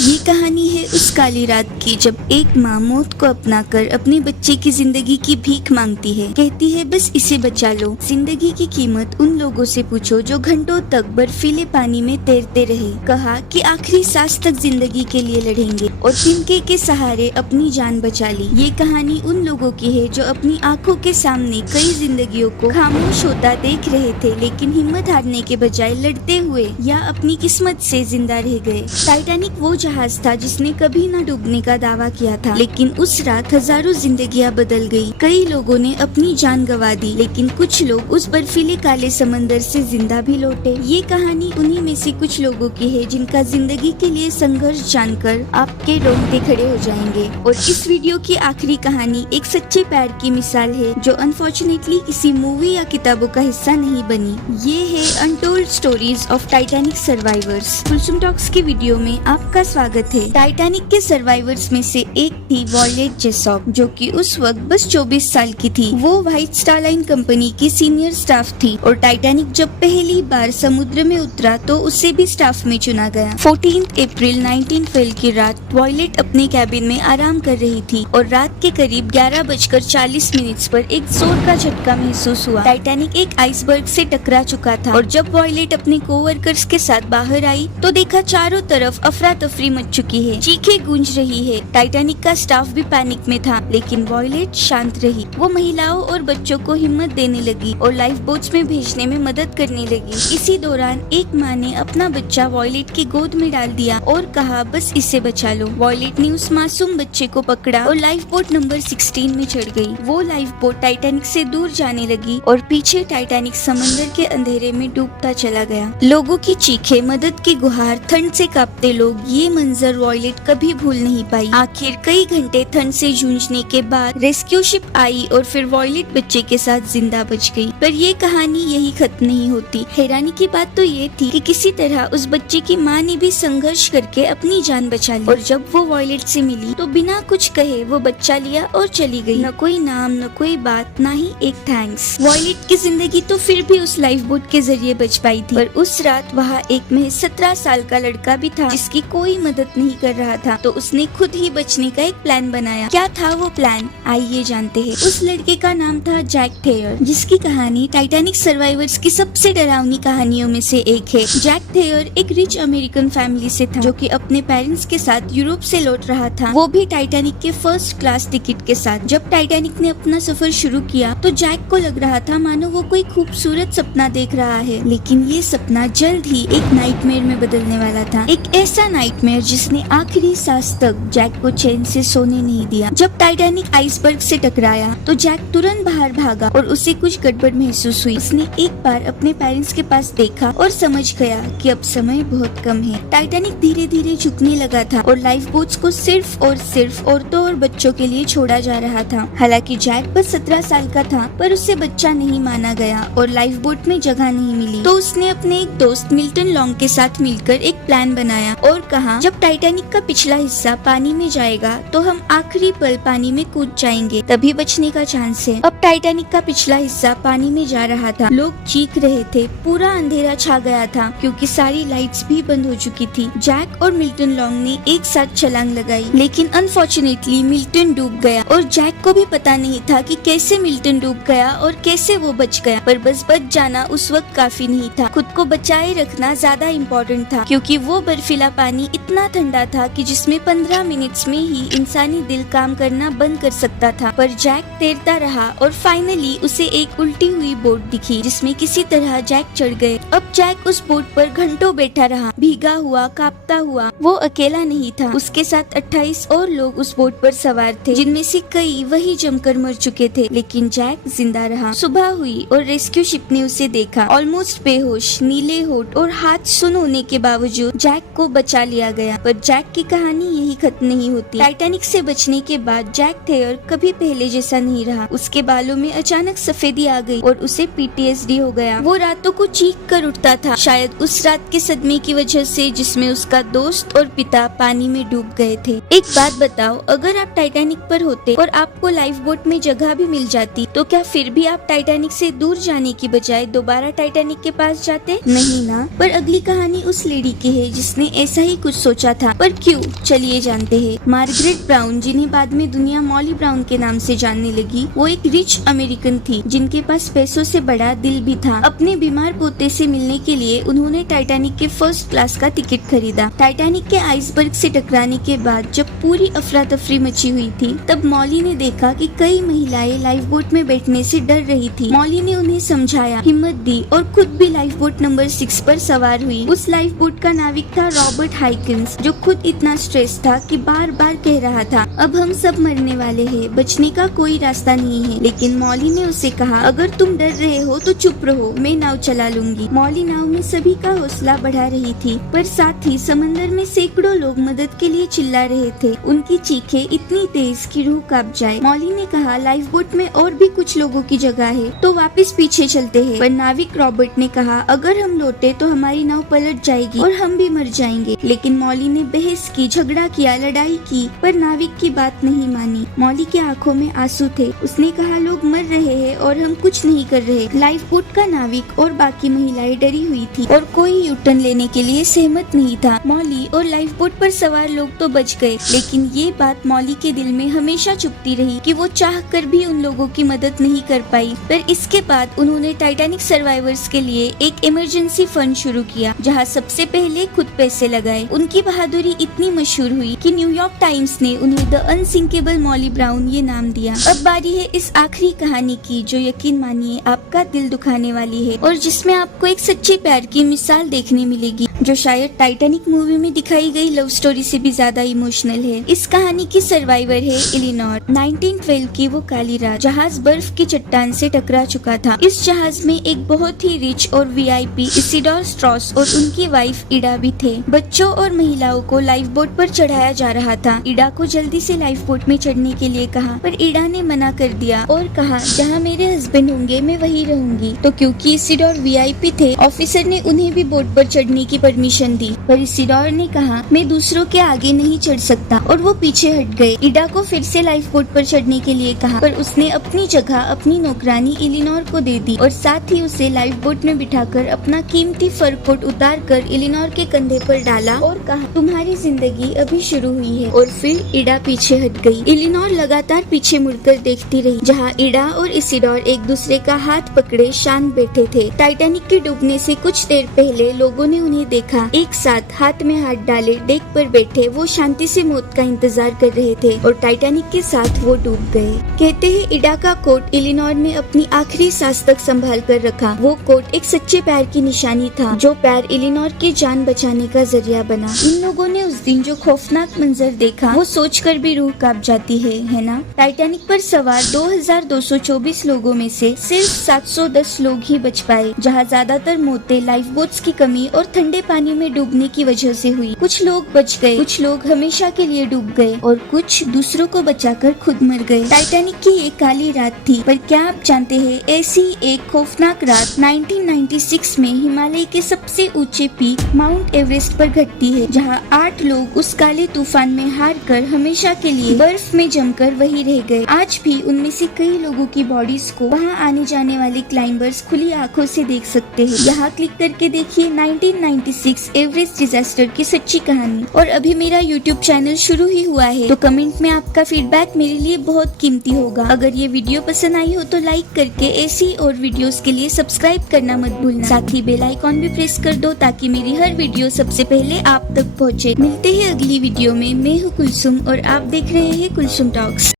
ये कहानी है उस काली रात की जब एक माँ मौत को अपनाकर अपने बच्चे की जिंदगी की भीख मांगती है। कहती है बस इसे बचा लो। जिंदगी की कीमत उन लोगों से पूछो जो घंटों तक बर्फीले पानी में तैरते रहे। कहा कि आखिरी सांस तक जिंदगी के लिए लड़ेंगे और तिनके के सहारे अपनी जान बचा ली। ये कहानी उन लोगों की है जो अपनी आंखों के सामने कई जिंदगियों को खामोश होता देख रहे थे, लेकिन हिम्मत हारने के बजाय लड़ते हुए या अपनी किस्मत से जिंदा रह गए। टाइटैनिक वो जहाज था जिसने कभी न डूबने का दावा किया था, लेकिन उस रात हजारों जिंदगियां बदल गई। कई लोगों ने अपनी जान गंवा दी, लेकिन कुछ लोग उस बर्फीले काले समंदर से जिंदा भी लौटे। ये कहानी उन्हीं में से कुछ लोगों की है जिनका जिंदगी के लिए संघर्ष जानकर आपके रोंगटे खड़े हो जाएंगे। और इस वीडियो की आखिरी कहानी एक सच्चे प्यार की मिसाल है जो अनफॉर्चुनेटली किसी मूवी या किताबों का हिस्सा नहीं बनी। ये है untold stories of Titanic survivors. Kulsum talks की वीडियो में आपका स्वागत है। टाइटैनिक के सर्वाइवर्स में से एक थी वॉयलेट जेसॉप, जो कि उस वक्त बस 24 साल की थी। वो व्हाइट स्टार लाइन कंपनी की सीनियर स्टाफ थी और टाइटैनिक जब पहली बार समुद्र में उतरा तो उसे भी स्टाफ में चुना गया। 14 अप्रैल 1912 की रात वॉयलेट अपने कैबिन में आराम कर रही थी और रात के करीब 11:40 पर एक जोर का झटका महसूस हुआ। टाइटैनिक एक आइसबर्ग से टकरा चुका था और जब वॉयलेट अपने कोवर्कर्स के साथ बाहर आई तो देखा चारों तरफ अफरा तफरी मच चुकी है। चीखें गूंज रही है। टाइटैनिक का स्टाफ भी पैनिक में था, लेकिन वॉयलेट शांत रही। वो महिलाओं और बच्चों को हिम्मत देने लगी और लाइफ बोट्स में भेजने में मदद करने लगी। इसी दौरान एक माँ ने अपना बच्चा वॉयलेट की गोद में डाल दिया और कहा बस इसे बचा लो। वॉयलेट ने उस मासूम बच्चे को पकड़ा और लाइफ बोट नंबर 16 में चढ़ गई। वो लाइफ बोट टाइटैनिक से दूर जाने लगी और पीछे टाइटैनिक समंदर के अंधेरे में डूबता चला गया। लोगों की चीखें, मदद की गुहार, ठंड से कांपते लोग, ये मंजर वॉयलेट कभी भूल नहीं पाई। आखिर कई घंटे ठंड से जूझने के बाद रेस्क्यू शिप आई और फिर वॉयलेट बच्चे के साथ जिंदा बच गई। पर ये कहानी यही खत्म नहीं होती। हैरानी की बात तो ये थी कि किसी तरह उस बच्चे की माँ ने भी संघर्ष करके अपनी जान बचा ली और जब वो वॉयलेट से मिली तो बिना कुछ कहे वो बच्चा लिया और चली गई। न कोई नाम, न कोई बात, न ही एक थैंक्स। वॉयलेट की जिंदगी तो फिर भी उस लाइफ बोट के जरिए बच पाई थी, पर उस रात वहाँ एक महज 17 साल का लड़का भी था जिसकी कोई मदद नहीं कर रहा था। तो उसने खुद ही बचने का एक प्लान बनाया। क्या था वो प्लान, आइए जानते हैं। उस लड़के का नाम था जैक थेयर, जिसकी कहानी टाइटैनिक सर्वाइवर्स की सबसे डरावनी कहानियों में से एक है। जैक थेयर एक रिच अमेरिकन फैमिली से था जो कि अपने पेरेंट्स के साथ यूरोप से लौट रहा था, वो भी टाइटैनिक के फर्स्ट क्लास टिकट के साथ। जब टाइटैनिक ने अपना सफर शुरू किया तो जैक को लग रहा था मानो वो कोई खूबसूरत सपना देख रहा है, लेकिन ये सपना जल्द ही एक नाइटमेयर में बदलने वाला था। एक ऐसा नाइटमेयर जिसने आखिरी सांस तक जैक को चैन से सोने नहीं दिया। जब टाइटैनिक आइसबर्ग से टकराया तो जैक तुरंत बाहर भागा और उसे कुछ गड़बड़ महसूस हुई। उसने एक बार अपने पेरेंट्स के पास देखा और समझ गया कि अब समय बहुत कम है। टाइटैनिक धीरे धीरे झुकने लगा था और लाइफ बोट्स को सिर्फ और सिर्फ औरतों और बच्चों के लिए छोड़ा जा रहा था। हालांकि जैक बस 17 साल का था, पर उसे बच्चा नहीं माना गया और लाइफ बोट में जगह नहीं मिली। तो उसने अपने एक दोस्त मिल्टन लॉन्ग के साथ मिलकर एक प्लान बनाया और कहा जब टाइटैनिक का पिछला हिस्सा पानी में जाएगा तो हम आखिरी पल पानी में कूद जाएंगे, तभी बचने का चांस है। अब टाइटैनिक का पिछला हिस्सा पानी में जा रहा था। लोग चीख रहे थे, पूरा अंधेरा छा गया था क्योंकि सारी लाइट्स भी बंद हो चुकी थी। जैक और मिल्टन लॉन्ग ने एक साथ छलांग लगाई, लेकिन अनफॉर्चुनेटली मिल्टन डूब गया और जैक को भी पता नहीं था कि कैसे मिल्टन डूब गया और कैसे वो बच गया। पर बस बच जाना उस वक्त काफी नहीं था, खुद को बचाए रखना ज्यादा इम्पोर्टेंट था, क्योंकि वो बर्फीला पानी इतना ठंडा था कि जिसमें 15 मिनट्स में ही इंसानी दिल काम करना बंद कर सकता था। पर जैक तैरता रहा और फाइनली उसे एक उल्टी हुई बोट दिखी जिसमें किसी तरह जैक चढ़ गए। अब जैक उस बोट पर घंटों बैठा रहा, भीगा हुआ, कांपता हुआ। वो अकेला नहीं था, उसके साथ 28 और लोग उस बोट पर सवार थे, जिनमें से कई वही जमकर मर चुके थे, लेकिन जैक जिंदा रहा। सुबह हुई और रेस्क्यू शिप ने उसे देखा। ऑलमोस्ट बेहोश, नीले होठ और हाथ सुन होने के बावजूद जैक को बचा लिया गया। पर जैक की कहानी कहानी यही खत्म नहीं होती। टाइटैनिक से बचने के बाद जैक थेयर कभी पहले जैसा नहीं रहा। उसके बालों में अचानक सफेदी आ गई और उसे PTSD हो गया। वो रातों को चीख कर उठता था, शायद उस रात के सदमे की वजह से जिसमें उसका दोस्त और पिता पानी में डूब गए थे। एक बात बताओ, अगर आप टाइटैनिक पर होते और आपको लाइफ बोट में जगह भी मिल जाती तो क्या फिर भी आप टाइटैनिक से दूर जाने की बजाय दोबारा टाइटैनिक के पास जाते? नहीं ना। पर अगली कहानी उस लेडी की है जिसने ऐसा ही कुछ सोचा था। पर क्यों, चलिए जानते हैं। मार्गरेट ब्राउन, जिन्हें बाद में दुनिया मॉली ब्राउन के नाम से जानने लगी, वो एक रिच अमेरिकन थी जिनके पास पैसों से बड़ा दिल भी था। अपने बीमार पोते से मिलने के लिए उन्होंने टाइटैनिक के फर्स्ट क्लास का टिकट खरीदा। टाइटैनिक के आइसबर्ग से टकराने के बाद जब पूरी अफरा तफरी मची हुई थी, तब मॉली ने देखा कि कई महिलाएं लाइफ बोट में बैठने से डर रही थी। मॉली ने उन्हें समझाया, हिम्मत दी और खुद भी लाइफ बोट नंबर 6 पर सवार हुई। उस लाइफ बोट का नाविक था रॉबर्ट हाइकिंस, जो खुद इतना स्ट्रेस था कि बार बार कह रहा था, अब हम सब मरने वाले हैं, बचने का कोई रास्ता नहीं है। लेकिन मॉली ने उसे कहा, अगर तुम डर रहे हो तो चुप रहो, मैं नाव चला लूंगी। मॉली नाव में सभी का हौसला बढ़ा रही थी, पर साथ ही समंदर में सैकड़ों लोग मदद के लिए चिल्ला रहे थे। उनकी चीखें इतनी तेज कि रूह कांप जाए। मॉली ने कहा, लाइफ बोट में और भी कुछ लोगों की जगह है, तो वापस पीछे चलते हैं। पर नाविक रॉबर्ट ने कहा, अगर हम लौटे तो हमारी नाव पलट जाएगी और हम भी मर जाएंगे। लेकिन मॉली ने बहस की, झगड़ा किया, लड़ाई की, पर नाविक की बात नहीं मानी। मॉली की आंखों में आंसू थे। उसने कहा, लोग मर रहे हैं और हम कुछ नहीं कर रहे। लाइफ बोट का नाविक और बाकी महिलाएं डरी हुई थी और कोई यूटर्न लेने के लिए सहमत नहीं था। मॉली और लाइफ बोट पर सवार लोग तो बच गए, लेकिन ये बात मॉली के दिल में हमेशा चुभती रही कि वो चाह कर भी उन लोगों की मदद नहीं कर पाई। पर इसके बाद उन्होंने टाइटैनिक सर्वाइवर्स के लिए एक इमरजेंसी फंड शुरू किया, जहां सबसे पहले खुद पैसे लगाए। उनकी बहादुरी इतनी मशहूर हुई कि न्यूयॉर्क टाइम्स ने उन्हें द अनसिंकेबल मॉली ब्राउन ये नाम दिया। अब बारी है इस आखिरी कहानी की, जो यकीन मानिए आपका दिल दुखाने वाली है और जिसमें आपको एक सच्चे प्यार की मिसाल देखने मिलेगी, जो शायद टाइटैनिक मूवी में दिखाई गई लव स्टोरी से भी ज्यादा इमोशनल है। इस कहानी की सर्वाइवर है एलिनोर। 1912 की वो काली रात, जहाज बर्फ की चट्टान से टकरा चुका था। इस जहाज में एक बहुत ही रिच और VIP इसिडोर स्ट्रॉस और उनकी वाइफ इडा भी थे। बच्चों और महिलाओं को लाइफ बोट पर चढ़ाया जा रहा था। इडा को जल्दी से लाइफ बोट में चढ़ने के लिए कहा, पर इडा ने मना कर दिया और कहा, जहाँ मेरे हस्बैंड होंगे मैं वहीं रहूंगी। तो क्योंकि इसिडोर VIP थे, ऑफिसर ने उन्हें भी बोट पर चढ़ने की परमिशन दी। पर इसिडोर ने कहा, मैं दूसरों के आगे नहीं चढ़ सकता, और वो पीछे हट गए। इडा को फिर से लाइफ बोट पर चढ़ने के लिए कहा, पर उसने अपनी जगह अपनी नौकरानी एलिनोर को दे दी और साथ ही उसे लाइफ बोट में बिठाकर अपना कीमती फर कोट उतार कर एलिनोर के कंधे पर डाला और कहा, तुम्हारी जिंदगी अभी शुरू हुई है। और फिर इडा पीछे हट गई। एलिनोर लगातार पीछे मुड़कर देखती रही, जहाँ इडा और इसिडोर एक दूसरे का हाथ पकड़े शांत बैठे थे। टाइटैनिक के डूबने से कुछ देर पहले लोगों ने उन्हें देखा, एक साथ हाथ में हाथ डाले डेक पर बैठे। वो शांति से मौत का इंतजार कर रहे थे और टाइटैनिक के साथ वो डूब गए। कहते हैं इडा का कोट एलिनोर ने अपनी आखिरी सांस तक संभाल कर रखा। वो कोट एक सच्चे प्यार की निशानी था, जो प्यार एलिनोर की जान बचाने का जरिया बना। इन लोगों ने उस दिन जो खौफनाक मंजर देखा, वो सोचकर भी रूह कांप जाती है ना। टाइटैनिक पर सवार 2224 लोगों में से सिर्फ 710 लोग ही बच पाए, जहाँ ज्यादातर मौतें लाइफ बोट्स की कमी और ठंडे पानी में डूबने की वजह से हुई। कुछ लोग बच गए, कुछ लोग हमेशा के लिए डूब गए और कुछ दूसरों को बचाकर खुद मर गए। टाइटैनिक की एक काली रात थी, पर क्या आप जानते हैं, ऐसी एक खौफनाक रात 1996 में हिमालय के सबसे ऊंचे पीक माउंट एवरेस्ट पर घटती है, जहां 8 लोग उस काले तूफान में हार कर हमेशा के लिए बर्फ में जमकर वहीं रह गए। आज भी उनमें से कई लोगों की बॉडीज को वहां आने जाने वाले क्लाइंबर्स खुली आंखों से देख सकते हैं। यहाँ क्लिक करके देखिए 1996 एवरेस्ट डिजास्टर की सच्ची कहानी। और अभी मेरा YouTube चैनल शुरू ही हुआ है, तो कमेंट में आपका फीडबैक मेरे लिए बहुत कीमती होगा। अगर ये वीडियो पसंद आई हो तो लाइक करके ऐसी और वीडियोस के लिए सब्सक्राइब करना मत भूलना। साथ ही बेल आइकॉन भी प्रेस कर दो, ताकि मेरी हर वीडियो सबसे पहले आप तक पहुँचे। मिलते हैं अगली वीडियो में। मैं हूँ कुलसुम और आप देख रहे हैं कुलसुम टॉक्स।